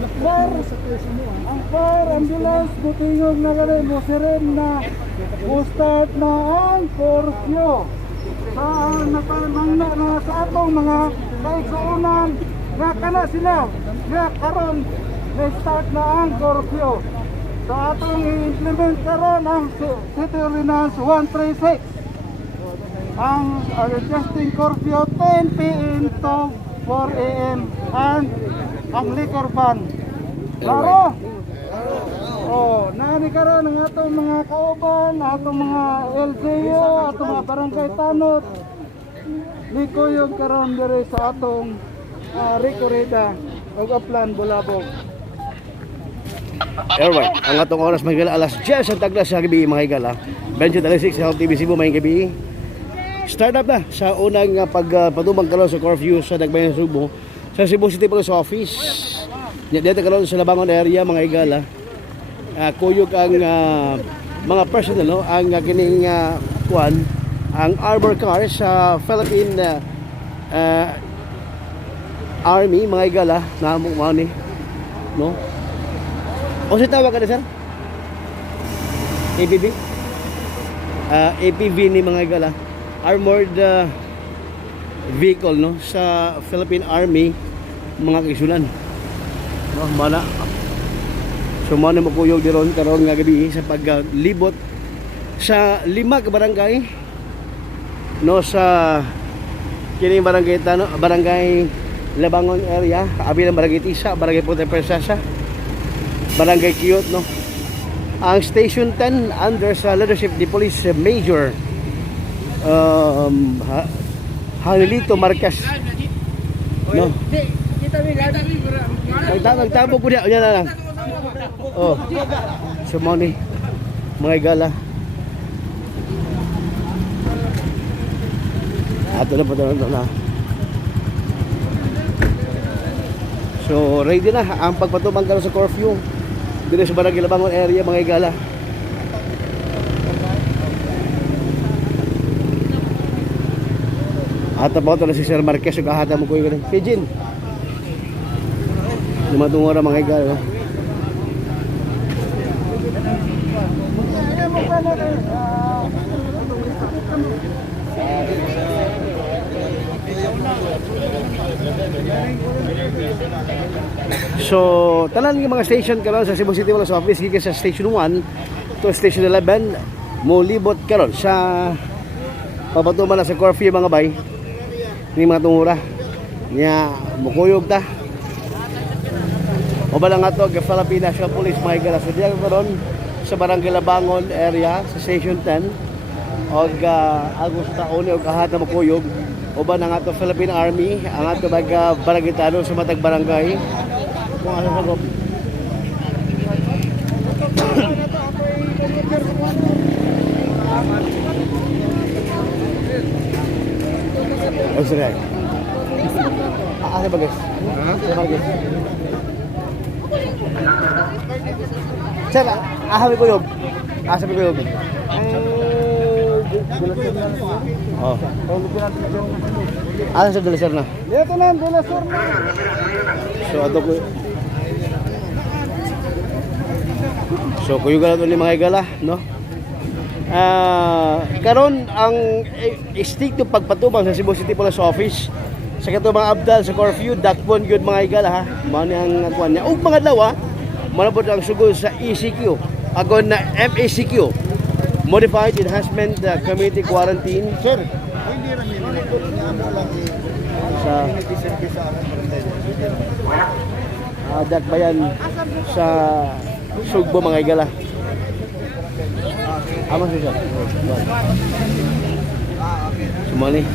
ang fire ambulance butingog na galing mo siren na start na ang curfew sa napamangna na sa atong mga kaigsuunan nga kana sila nga karon na start na ang curfew sa atong i-implement karon ang City Ordinance 136 ang adjusting curfew 10 p.m. to 4 a.m. and ang liquor ban. Klaro? Oh, nani karon ang atong mga kauban, atong mga LGU, atong mga barangay tanod. Likuyog karon diri sa atong Ricoreda ug Upland Bulabog. Alright, ang atong oras mga higala alas 10 ang taglas sa gabi mga higala. 20:36 sa TV Cebu mga gabi. Start up na sa unang pagpatubang karon sa curfew sa Dagbayan Subo sa Cebu City Police Office. Dito karon sa Labangon area mga higala. Kuyog ang mga personnel no, ang kining kuan ang armor car sa Philippine Army mga higala na mo ni no. O si tawag ka na sir? APV? APV ni mga higala. Armored vehicle no sa Philippine Army mga kaisulan no mana so mana mo kuyog diron karon nga gabi sa paglibot sa 5 ka barangay no sa kini barangay barangay Labangon area abi ng barangay Tisa, barangay Puerto Princesa, barangay Kiyot no. Ang Station 10 under sa leadership ni Police Major Hanilito Marquez no. Nagtabo po niya na lang. Oh. Sumoni mga higala. Ato na po na. So ready na ang pagpatubang karon sa curfew dito sa Barangay Labangon area mga higala. At po na si Sir Marquez ug ahata mo ko yung Pidgin. Lumatungora mga higala. So, tanan ng mga station karon sa Cebu City Police Office gikan sa Station 1 to Station 11 mo libot karon sa papatuman na sa curfew mga bay ni mga tungura niya mukuyog ta o bala nga to Philippine National Police mga higala sa diya karon sa Barangay Labangon area sa Station 10 og Agosto taon og ahata mukuyog o ba nga to Philippine Army ang ato barangay tanong sa matag barangay kung ano sa group. Oh, sorry. Ano ba guys? Ano ba guys? Sir, ahawi ko yun. Asabi ko yun. Oh. Ano sa dalasar na? Dito na, dalasar na. So ato ko. So kuyugan nato ni mga higala, no? Karon ang stick to pagpatubang sa Cebu City Police Office sa katubang abdal sa curfew dakpon gyud mga higala ha. Mao ni ang kuan niya. Ug mga lawa manapod ang sugod sa ECQ agon na MACQ Modified Enhancement Community Quarantine. Sir, hindi ra mi sa Dakbayan sa Sugbo mga higala. Ama siya. Sumali.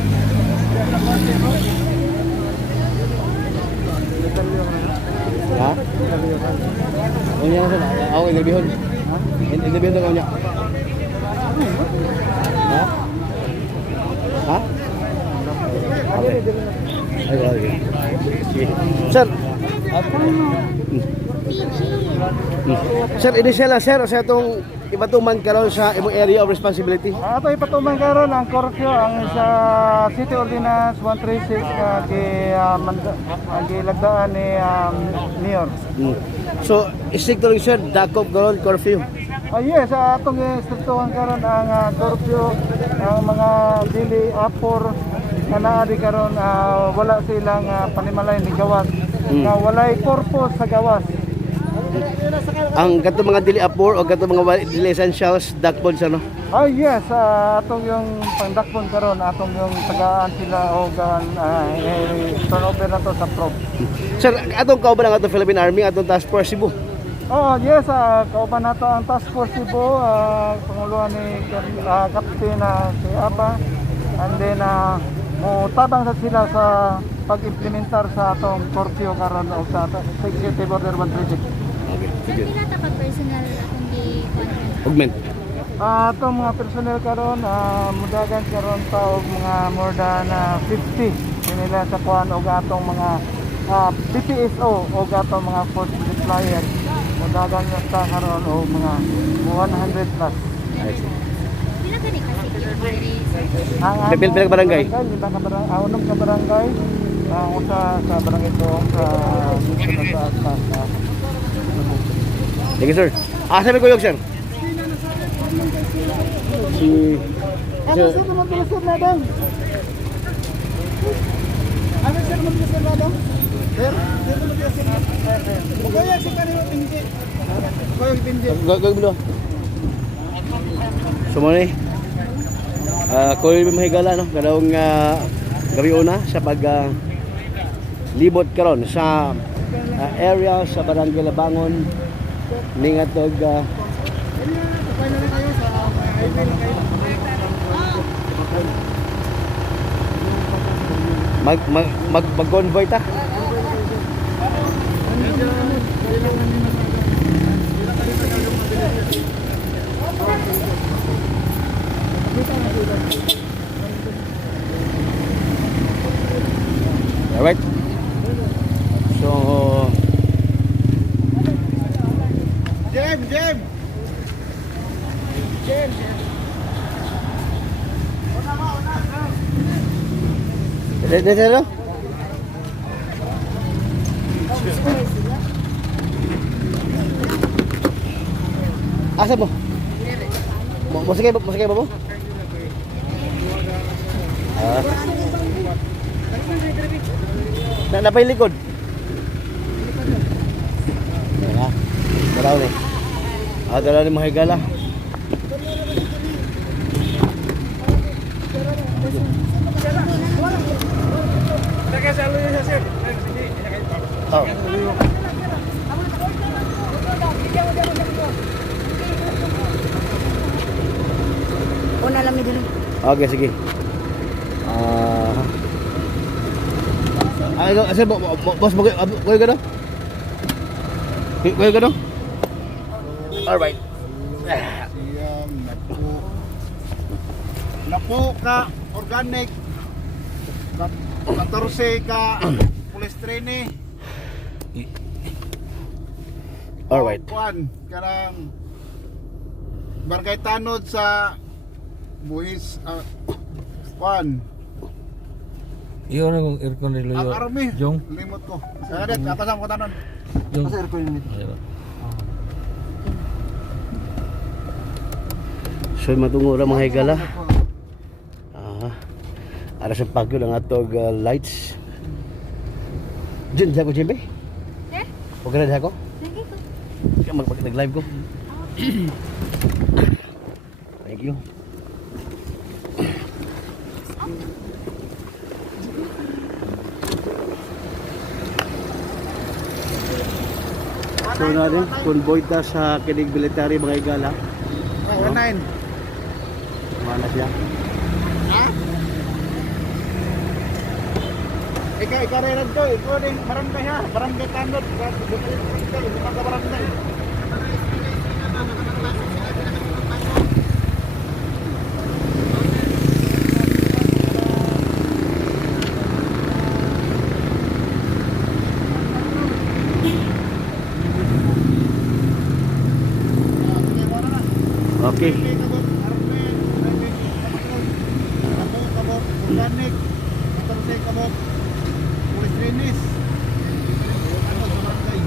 Ha? Unya na sana. Ako inabihon. Inabihon na kanya. Ha? Ha? Okay. Ay, okay. Sir, Sir, initial lang sir, sa itong ipatuman karon sa imong area of responsibility. Ato ipatuman karon ang curfew ang sa City Ordinance 136 nga gilagdaan ni Mayor. So, istricto rin sir, dakop karon curfew. Yes, atong instruktuhan karon ang curfew ang mga dili apor nga naa di karon wala silang panimalay ni gawas. Na walay purpose sa gawas. Ang kato mga dili apor o kato mga dili essentials dakpon sa no. Yes, atong yung pangdakpon karon atong yung tagaan sila o turnover na to sa prop. Sir, atong kauban ang atong Philippine Army, atong Task Force Cebu. Yes, kauban nato ang Task Force Cebu, panguluhan ni Captain si Aba, and then tabang sa sila sa pag-implementar sa atong curfew karon o sa Executive Order 136. Okay, Sir, sige. pinata pag personal akong gi-conference. Augment. Atong mga personnel karon mudagan karon pa og mga more than 50 nila sa kuan og atong mga PPSO og atong mga force multiplier mudagan na ta karon og mga 100 plus. Pila ka ni kasi diri sir? Ang Pipil ka barangay? Lima ka barangay, unom ka barangay, usa sa barangay to sa sunod sa atas. Sige sir. Asa may kuyog sir? Si Ano sir naman pala sir madam? Ano sir naman pala sir madam? Sir naman pala sir madam? Kaya si kanino pinji. Kaya pinji. Gagawin mo. So mo ni. Koy mahigala no, kadawong gabi una sa pag libot karon sa area sa Barangay Labangon ningatog mag-convoy ta. Alright. So Jem. Dito. Asa mo? Musik ba mo? Napay likod. Ya. Dalaw ni. Dalaw ni mahigala. Oh. Una lang mi diri. Okay, sige. Asa boss mo koy gano? Koy gano? All right. Napo ka organic 14 ka polystrene All right. kuan karang barangay tanod sa buhis kuan Iyo na kung aircon nilo ang army Jong. limot ko sadet atas ang kutanon Jong. sa aircon nito Ayun. So matungo ra mga higala. Ara sa pagyo ng atog lights. Diyan ko Jimbe. Eh? O gana ako? Sige ko. Kaya nag-live ko. Thank you. So na rin, convoy ta sa kinig military mga higala. 19 Mana siya? Ikareran ko, ikaw din barangay ha, barangay tanod, barangay. Okay. Organic, matang kabot, pulis linis. Ano sa barangay?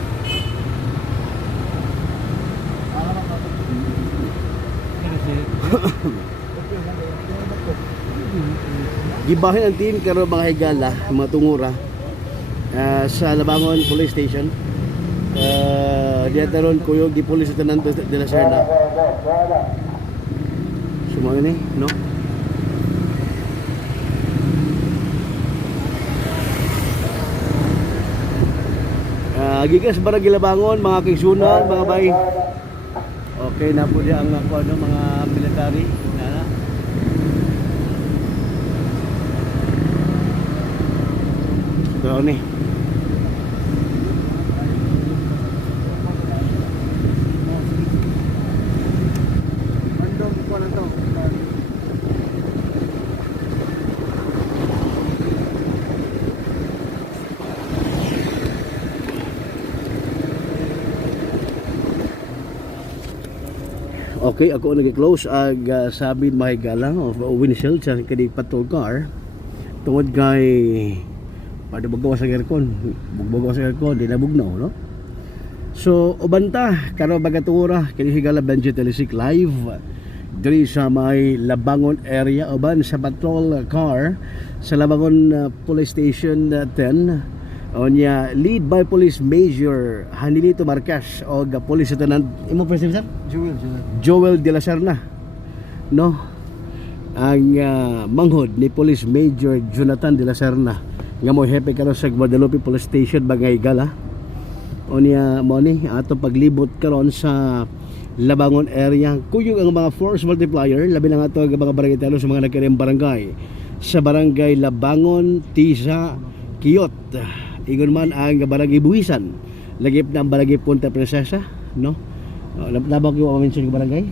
Gibahin ang team karon mga higala, mga tungura sa Labangon Police Station. Diya taron kuyog di Police Lieutenant de la Serna. Sumama ni, no? Gikas Barangay Labangon, mga kaigsunan, mga bay. Okay na po diya ang mga military. Nana. So ni. Bandong ko na to. Okay, ako nag-close ag sabi mahigala of windshield sa kadi patrol car tungod kay pada bagawa sa aircon, bagawa sa aircon di nabugnaw, no? So ubanta karo bagatura kini higala Benji Telisik live diri sa may Labangon area uban sa patrol car sa Labangon Police Station 10. Onya lead by Police Major Hanilito Marquez o Police Lieutenant imo first name sir? Joel de la Serna, no? Ang manghod ni Police Major Jonathan de la Serna nga mo hepe karon sa Guadalupe Police Station Bagay Gala. Onya mo ni ato paglibot karon sa Labangon area kuyog ang mga force multiplier labi na ato ang mga barangay talo sa mga nagkareng barangay sa barangay Labangon, Tisa, Kiyot. Ingon man ang barangay Buhisan, lagip na ang barangay Punta Princesa, no? Labak yung mention ng barangay.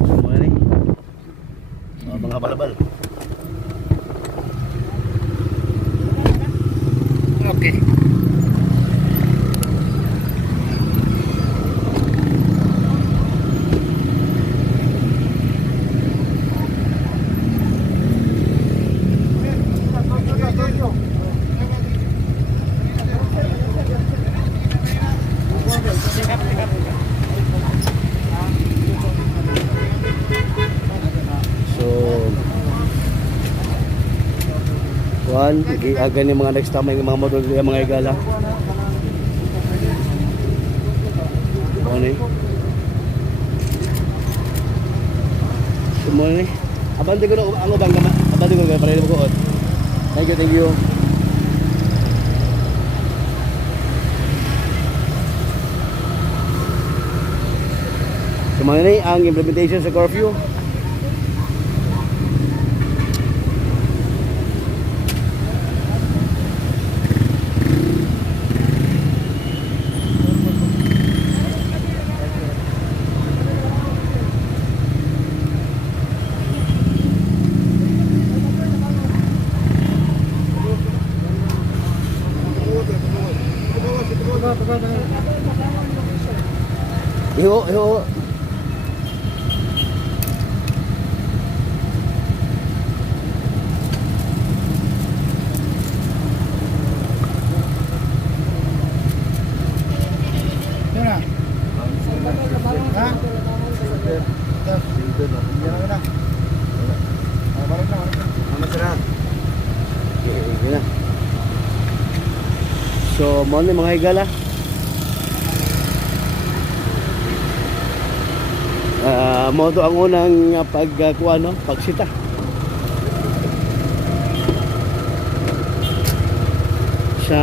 Mga ni. Mga balabal. Okay. Kuan, aga ni mga next time mga motor mga igala. Ano eh? Sumol ni. Abante ko ang ubang kama. Abante ko para mo ko. Thank you, thank you. Sumol ni ang implementation sa curfew. Iho. Muna. Ha? So, mo ni mga higala. Mo to ang unang pagkuano, pagsita. Sa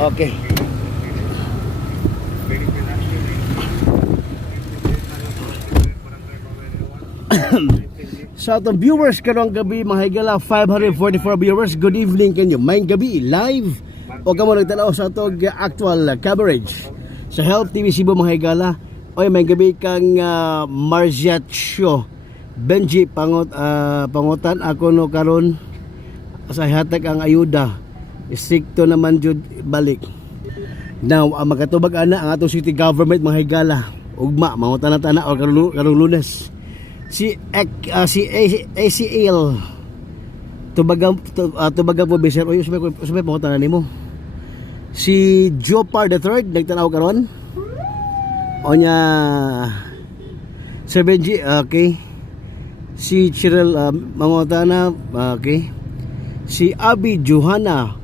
okay. Sa atong viewers karong gabi mga higala 544 viewers, good evening kanyo. Maayong gabi live o kamo nagtanaw sa atong actual coverage sa Health TV Cebu mga higala. Oy may gabi kang Marziatio Benji pangutan ako no karon sa hatag ang ayuda isikto naman jud balik. Now ang makatubag ana ang atong city government mga higala ugma mga tana-tana o karong Lunes. Si ACL tubagang publisher o usapay pangutan nimo. Si Jopar III nagtanaw karon. O nya Sir Benji, okay. Si Cheryl Mangotana, okay. Si Abi Johanna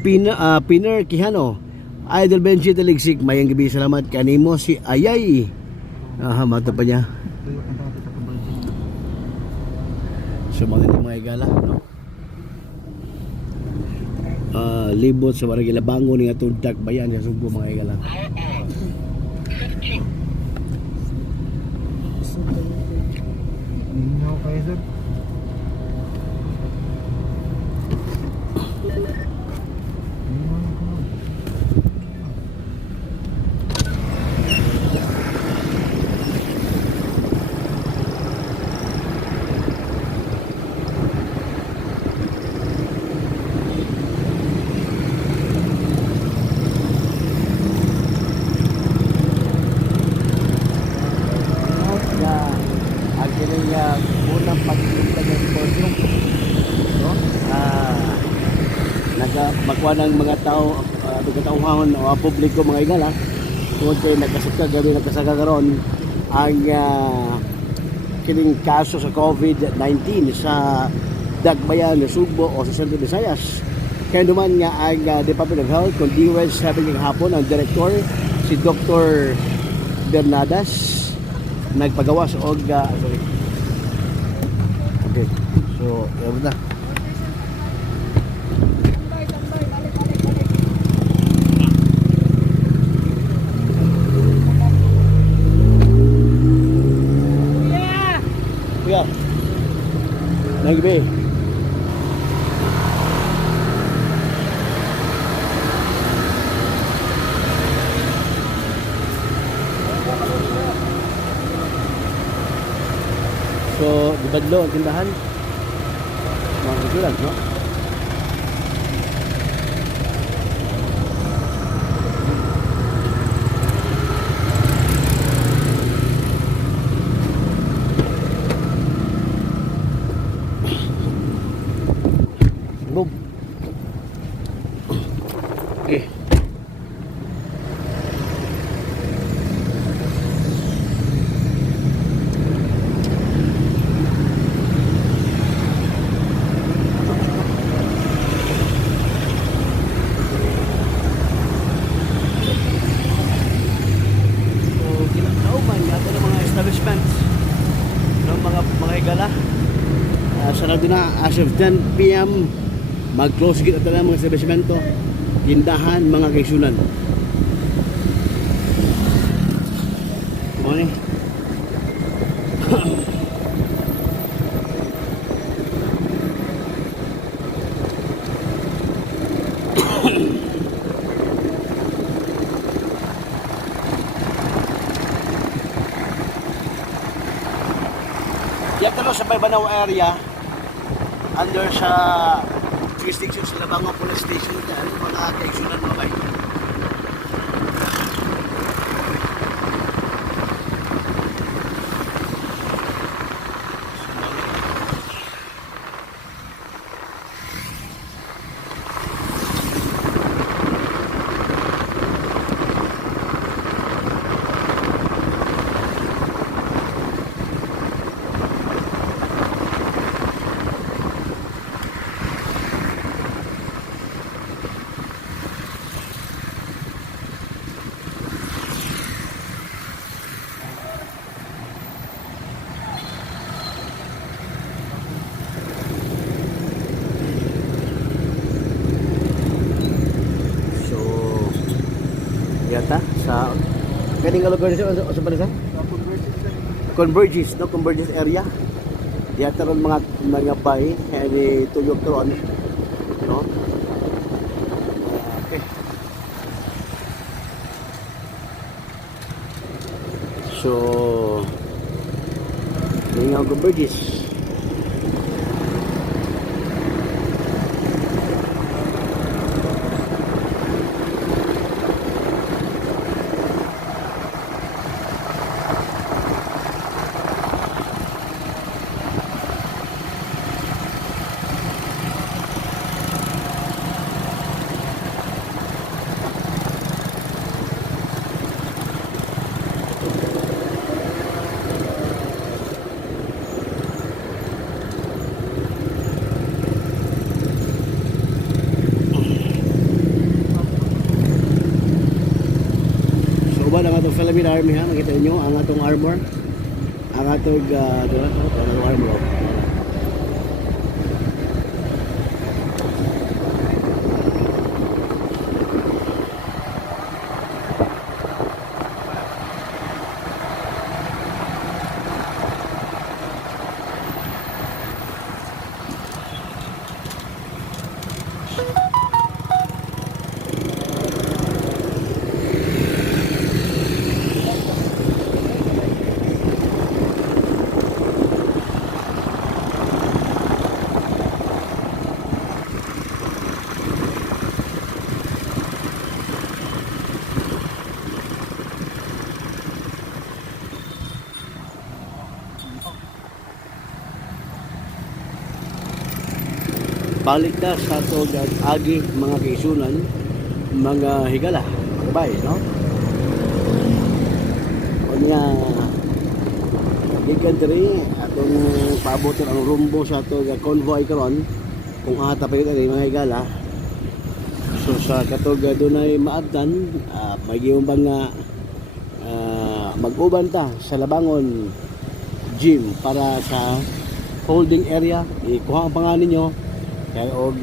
Piner Quijano, Idol Benji Taligsik, mayang gabi, salamat kanimo. Si Ayay, mata pa niya. So mga igala, no? Libot sa barangay Labango ni atong Dakbayan sa Subo, mga igala. Ninyo kayo sir. Unang pagpunta ng Scorpio, no? Magkuha ng mga tao, nagkatauhan o publiko, mga igala, kung kayo nagkasaka karon ang kining kaso sa COVID-19 sa Dakbayan, Subo o sa Central Visayas. Kaya naman nga ang Department of Health, kung DWED, sabi ng hapon, ang Director, si Dr. Bernadas, nagpagawas og sorry. Okay. So, yun na. Kuya. Nagbe. So, dibadlo ang tindahan. Mga kasulan, no? Boom. Okay. Establishments ng mga igala sarado na as of 10 p.m. mag-close gid ata mga establishmento, tindahan, mga kaisulan. Kumani Yan sa Baybanaw area under sa jurisdiction sa Labango Police Station yan, mga kaisulan mga bay. Yata sa kaning lugar sa Banisa Converges, no? Converges area. Yata ron mga bay ni tuyok ron, no? Okay. So ini ang Converges. uban ang atong Philippine Army ha, makita niyo ang atong armor. Ang atong armor. Balik na sa to agi mga kaisunan, mga higala, mga bay, no? Kunya gikan diri atong paaboton ang rumbo sa to convoy karon kung ata pa yun mga higala. So sa katog dunay maabtan, may bang mag-uban ta sa Labangon gym para sa holding area. Ikuha ang pangalan ninyo kaya og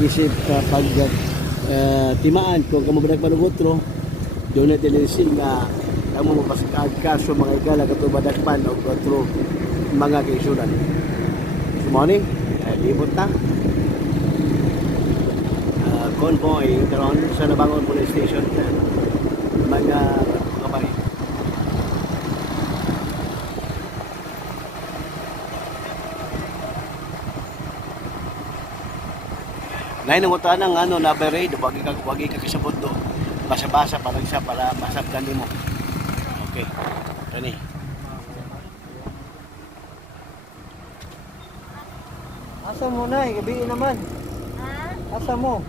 isip pag timaan kung kamo badag panugotro doon na tendency nga amo mapasakad kaso mga igala katubadagpan og otro mga kaisunan. Sumani libot ta convoy karon sa Labangon Police Station mga kabay. Ngayon ang utaan ng na-berate, wagi ka kasabot do. Basa-basa parang siya para masabdan mo. Okay. Kani. Asa mo na, gabi naman. Ha? Asa mo?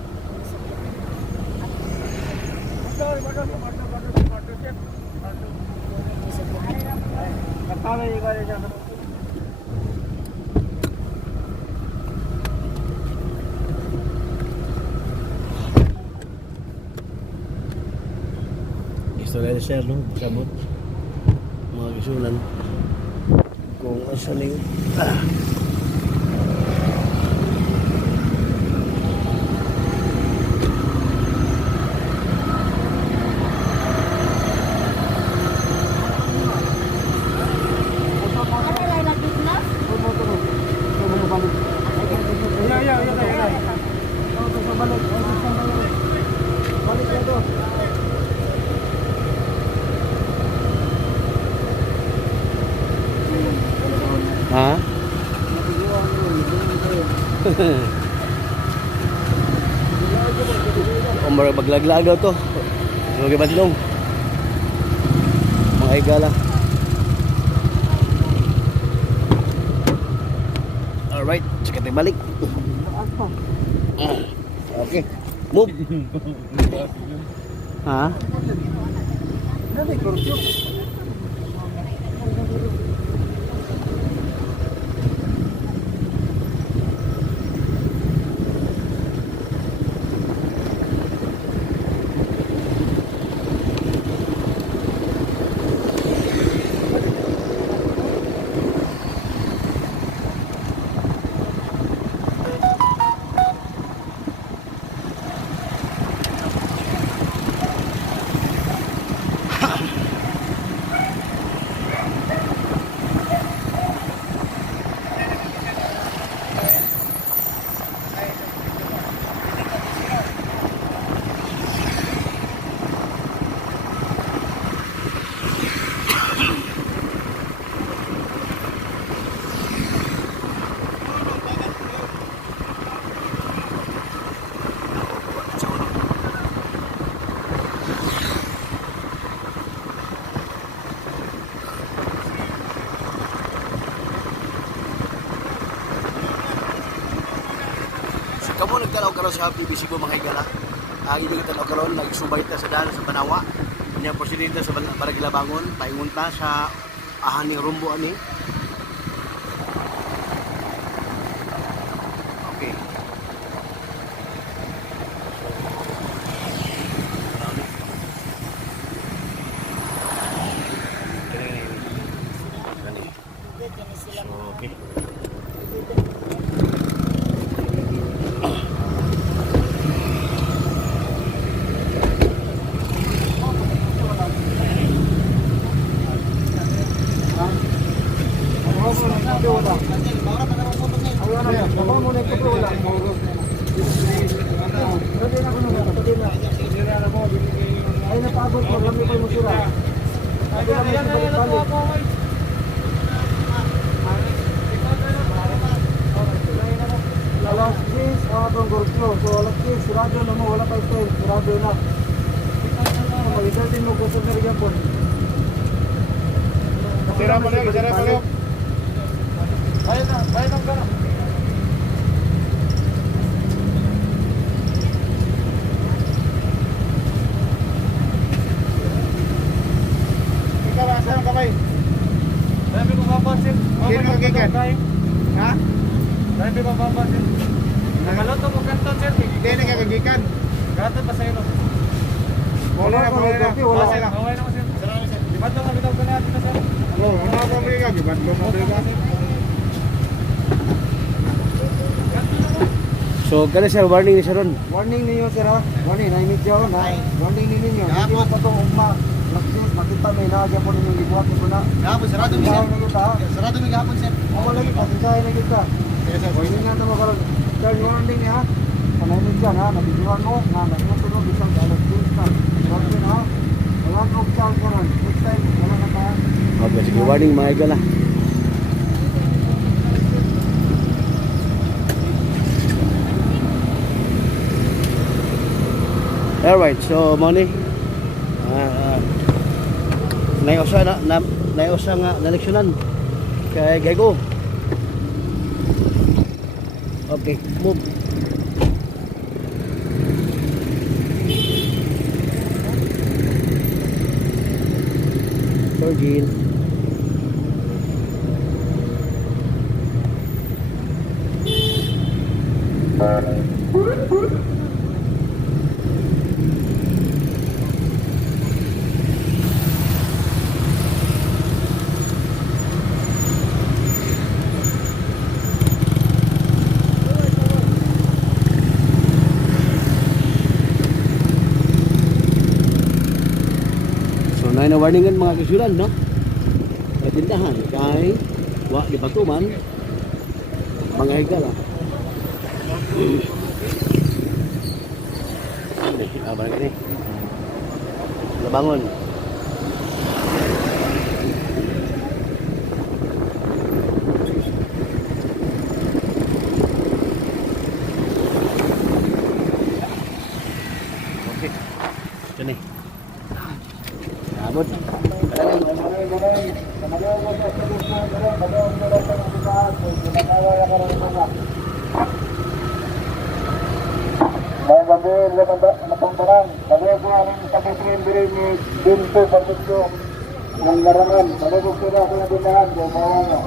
Istorya ni Sir, no? Sabot. Mga kisunan. Kung asa ning Ano lang nagit na? ha? Umar maglaglag daw to. Lagi badlong. Mga igala. Alright, sakit balik. Okay. Move. Ha? Dali, kurso. Kamu nagtanaw karon sa PBC ko mga higala. Ang ibig tanaw karon nagsubay ta sa daan sa Banawa. Nya presidente sa Barangay Labangon, paingon ta sa ahaning rumbo ani. Okay. Abot ko, kami pa mo sila. Ako lang mo balik-balik. Alas 10, atong Gorkyo. So alas 10, sirado na mo, wala pa ito, sirado na. Mag-isal din mo customer yan po. Sira mo lang, sira mo lang. Bayan ka na. Ikaw, asan ang kamay? Dami ko papansin. Sino ang gigan? Ha? Dami ko papansin. Nagaloto mo kanton sir. Hindi na kagagikan. Gato pa sa ilo. Wala na, wala na. Wala sila. Okay na mo sir. Di ba ito kami daw ka natin na sir? Oo, ano ako may gagiban mo mo dito? So, kaya sir, warning ni Sharon. Warning ninyo sir ha. Warning, naimidyo na. Warning ninyo. Hindi mo pa itong ugma. Laksis, makita may nagya po ninyong libuhat ko na. Gapon, sarado mi Ikaw na kita ha. Sarado mi gapon sir. Ako lagi, pasinsahin na kita. Kaya sir, Hindi nga ito makaroon. Sir, warning niya ha. Panaimid dyan ha. Nabidyohan mo. Na, nagmutunog isang alas 10 na. Warning ha. Wala kong child ka ron. Next time, wala na ka. Okay, sige, warning mga igala. Alright, so money. Naiusa na naiusa nga naleksyonan kay Gaygo. Okay, move. Sorgin. Na warningan mga kasulan, no? Tindahan kay wa di patuman mga higala. Abang ini. Labangon. Oke. Sini. Abot. May gabi, napamparang. Bagay ko anong kapitrin diri ni Binto Pagkutso ng Larangan. Bagay ko sila ako na dindahan. Kaya bawa nga.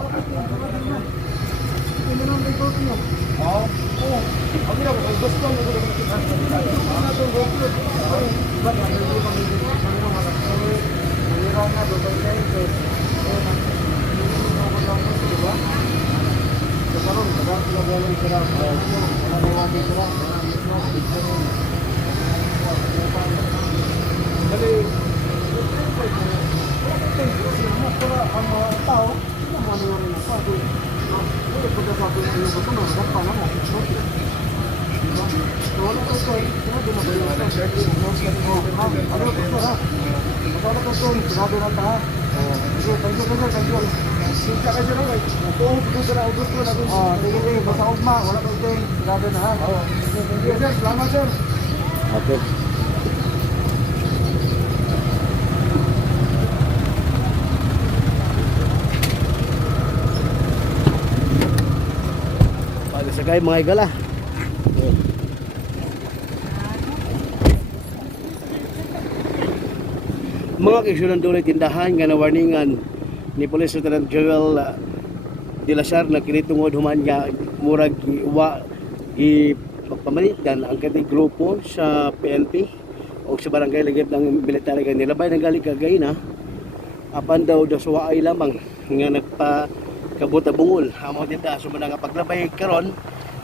Oke. Pagsagay mga igala. Mga kisulan tuloy tindahan nga na warningan ni Police Lieutenant Joel De La Sar na kinitungod human nga murag wa pagpamalitan ang kating grupo sa PNP o sa barangay lagip ng military kay nilabay ng gali kagay na apan daw sa waay lamang nga nagpakabota bungol amo tinda so man nga paglabay karon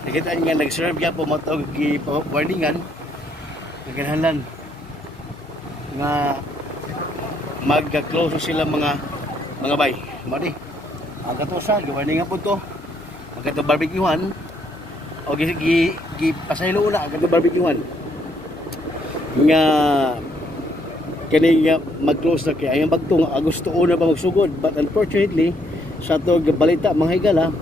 nakita nga nag-serve ya po matog gi warningan naghanlan nga mag-close sila mga bay. Mali. Ang katusa, giwarningan po to. Ang kato barbecuehan o pasaylo una ang kato barbecuehan. Nga kini nga mag-close na kay ang bagtong Agosto una pa magsugod, but unfortunately sa to balita mga higala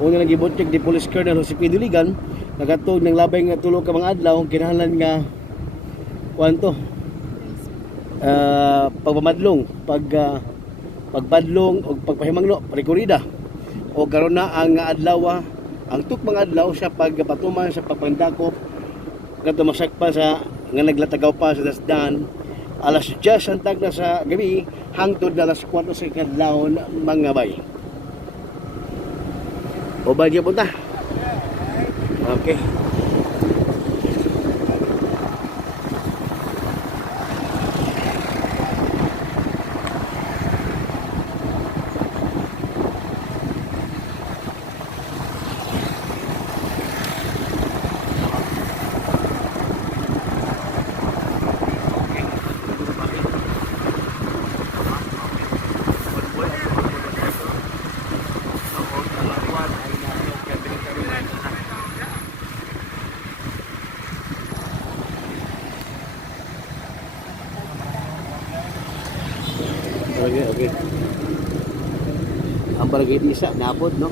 una nang gibuntik di Police Colonel Josepino Ligan nagatog ng labay nga tulo ka mga adlaw kinahanglan nga kwanto pagpamadlong pagpadlong o pagpahimangno rekorida o karon na ang adlaw ang tukmang adlaw sa pagpatuman sa pagpandakop kadto masakpa sa nga naglatagaw pa sa dasdan alas 10 ang tagna sa gabi hangtod na alas 4 sa kadlawon mga bay. O ba diya punta? Okay. Okay. Ang barangay Disa, napod, no?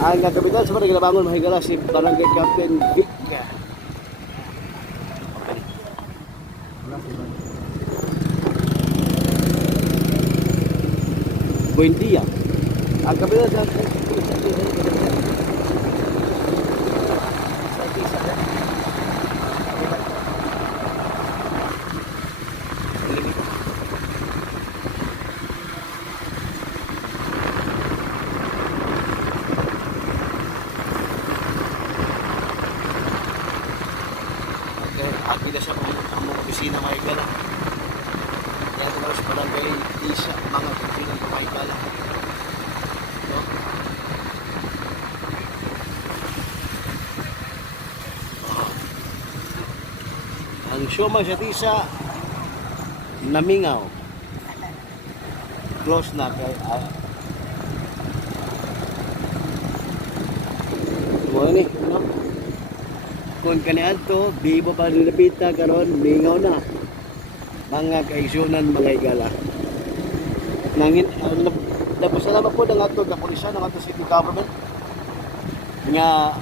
Ang kapitan sa barangay Labangon, mahigala si Barangay Captain Vic. Buen dia. Ang kapitan sa Akila sa among opisina mahigala. Kaya ito sa barangay Disa, mga opisina mahigala. No? Ang siyoma sa Disa namingaw. Close na kay ni, no? Kung kanian to, di ba pa nilapita karon mingaw na mga kaigsunan mga higala. Nangin napasalamat po ng ato na pulisya ng ato city government nga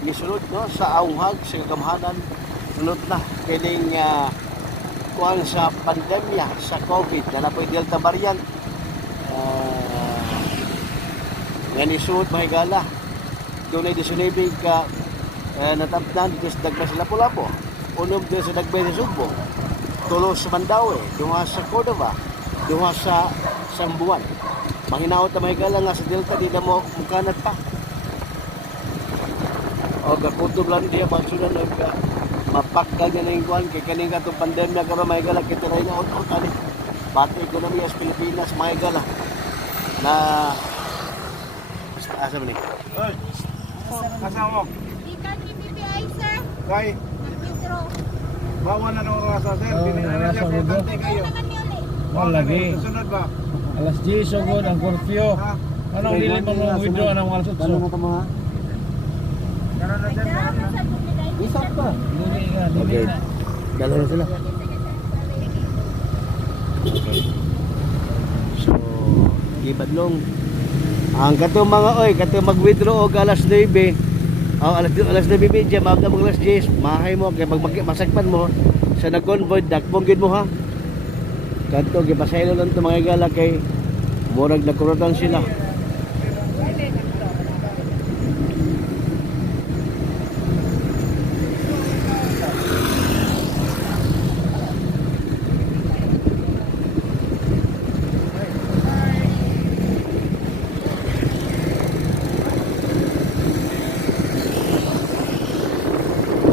nisunod no sa auhag sa kagamhanan sunod na kining kuan sa pandemya sa COVID na napoy Delta variant nga nisunod mga higala doon ay 19 ka natapdan dito sa Dagba sa Lapu-Lapu, unog dito sa Dagba sa Sugbo, tulo sa Mandaue, duha sa Cordova, duha sa Sambuan. Mahinaot na mahigala nga sa Delta, di na mo mukanat pa. O kakutob lang diya, pagsunan o mapakgal niya na yung kuhan, kaya kaning katong pandemya ka mahigala, kitiray niya out-out ani. Pati ekonomiya sa Pilipinas, mahigala, na asa mo ni? Kasama mo. Ikan ni BPI, sir. Kay, Nag-withdraw. bawa na ng rasa, sir. Oo, Pinili na rasa, siya, Rudo. importante kayo. Ano naman yun eh? Wala lagi. Susunod ba? Alas 10 sugod ang curfew. Ha? Anong dili mo mo withdraw anong alas 8? Ganun na, sir. Nagdaan sa bumilay. Isa pa. Dili nga, dili Okay. na. Dalawa na sila. Okay. So, gibadlong ang katong mga mag-withdraw og alas 9. Alas 9 media, maabda mo alas 10. Mahay mo kay pag masakpan mo sa nag-convoy dakpong gid mo ha. Kadto gipasaylo lang to mga igala kay murag nakurutan sila.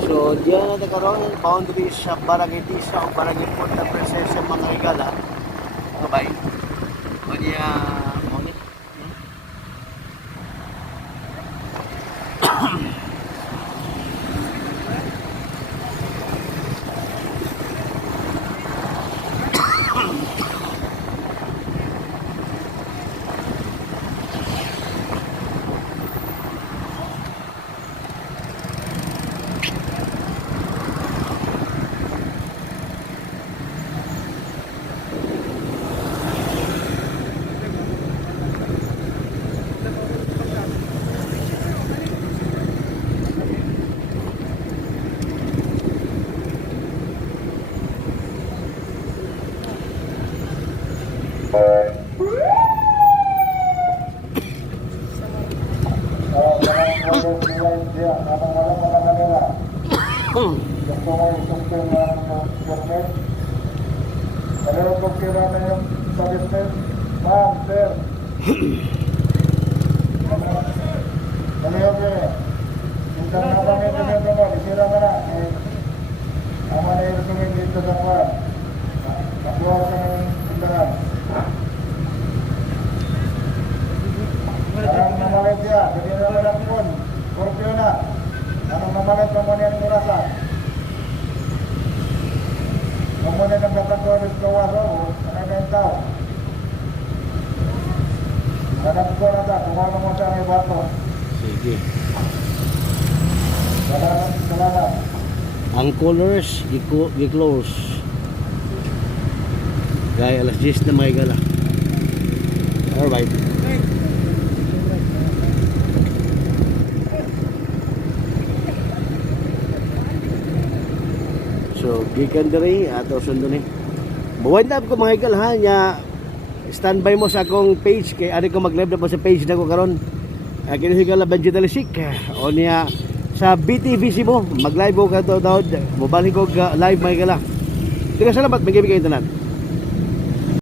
So, diyan na karon boundary sa Barangay Disa o Barangay Puerto Princesa mga higala. Kabay. O diya, mo ni. Gusto mo isukong ng permit? Ano po kira na yung sa business? Ma'am, sir. Ano yun, sir? Isang naman ito dito mo, isira mo na. Ama na yung tumingin dito sa kwan. Nakuha ka ng tindahan. Parang namalit siya, kasi naman ang pun. Scorpio na. Anong namalit mo mo niya ng orasan? Mamunay ng kategoris ko waso, kanagay tao. Kanag ko na ta, kumano mo siya may bato. Sige. Salamat. Ang colors, i-close. Gaya alas 10 na may gala. Alright. So, gikan diri ato sundo ni. Buwan na ko mga igal ha nya standby mo sa akong page kay ari ko mag-live na po sa page na ko karon. Kinuhigal na Benji Talisik o niya sa BTV Cebu mag-live ko kato daw mobalik ko live mga igala. Salamat, magibigay tanan.